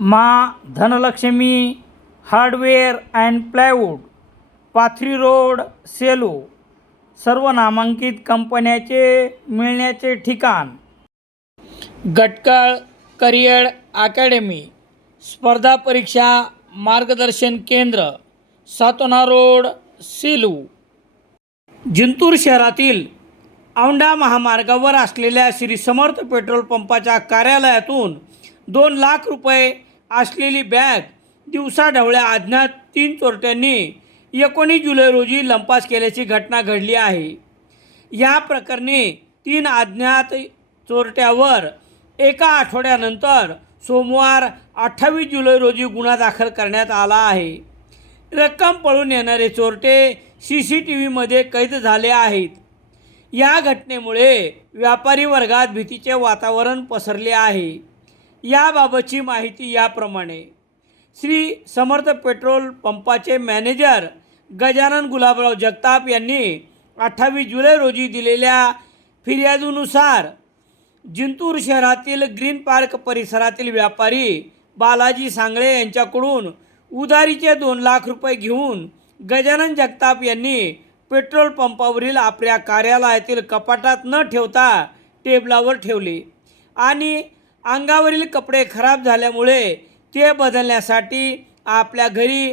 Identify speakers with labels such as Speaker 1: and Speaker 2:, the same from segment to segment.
Speaker 1: मा Dhanlaxmi hardware and plywood Pathri road Selu सर्व नामांकित कंपन्याचे मिळण्याचे ठिकाण. गटकळ करिअर अकॅडमी स्पर्धा परीक्षा मार्गदर्शन केंद्र सातोना रोड सेलू. जिंतूर शहरातील औंढा महामार्गावर असलेल्या श्री समर्थ पेट्रोल पंपाच्या कार्यालयातून दोन लाख रुपये असलेली बॅग दिवसाढवळ्या अज्ञात तीन चोरट्यांनी एकोणीस जुलै रोजी लंपास केल्याची घटना घडली आहे. या प्रकरणी तीन अज्ञात चोरट्यावर एका आठवड्यानंतर सोमवार अठ्ठावीस जुलै रोजी गुन्हा दाखल करण्यात आला आहे. रक्कम पळून येणारे चोरटे सी सी टी व्हीमध्ये कैद झाले आहेत. या घटनेमुळे व्यापारी वर्गात भीतीचे वातावरण पसरले आहे. याबाबतची माहिती याप्रमाणे श्री समर्थ पेट्रोल पंपाचे मॅनेजर गजानन गुलाबराव जगताप यांनी अठ्ठावीस जुलै रोजी दिलेल्या फिर्यादीनुसार जिंतूर शहरातील ग्रीन पार्क परिसरातील व्यापारी बालाजी सांगळे यांच्याकडून उधारीचे दोन लाख रुपये घेऊन गजानन जगताप यांनी पेट्रोल पंपावरील आपल्या कार्यालयातील कपाटात न ठेवता टेबलावर ठेवले आणि अंगावरील कपडे खराब झाल्यामुळे ते बदलण्यासाठी आपल्या घरी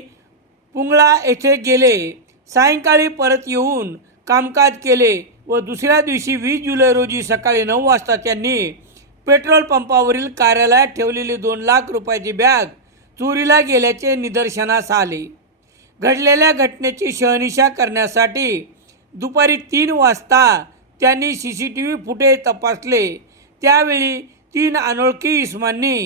Speaker 1: पुंगळा येथे गेले. सायंकाळी परत येऊन कामकाज केले व दुसऱ्या दिवशी वीस जुलै रोजी सकाळी नऊ वाजता त्यांनी पेट्रोल पंपावरील कार्यालयात ठेवलेली दोन लाख रुपयाची बॅग चोरीला गेल्याचे निदर्शनास आले. घडलेल्या घटनेची शहनिशा करण्यासाठी दुपारी तीन वाजता त्यांनी C C T V footage तपासले. त्यावेळी तीन अनोळखी इस्मांनी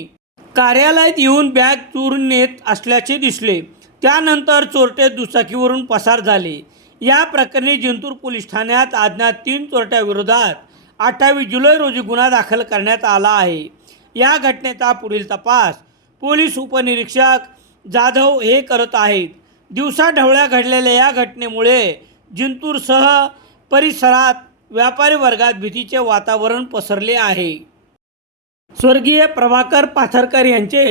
Speaker 1: कार्यालयात येऊन बॅग चोरून नेत असल्याचे दिसले. त्यानंतर चोरटे दुचाकीवरून पसार झाले. या प्रकरणी जिंतूर पोलीस ठाण्यात आज्ञा तीन चोरट्याविरोधात अठ्ठावीस जुलै रोजी गुन्हा दाखल करण्यात आला आहे. या घटनेचा पुढील तपास पोलीस उपनिरीक्षक जाधव हे करत आहेत. दिवसाढवळ्या घडलेल्या या घटनेमुळे जिंतूरसह परिसरात व्यापारी वर्गात भीतीचे वातावरण पसरले आहे. स्वर्गीय प्रभाकर पाथरकर यांचे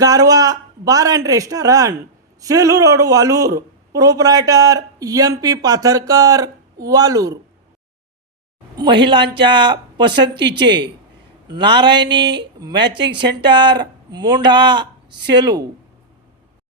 Speaker 1: Garva bar and restaurant Selu road Walur. Proprietor M P Patharkar Walur. महिलांच्या पसंतीचे नारायणी मॅचिंग सेंटर मोंढा सेलू.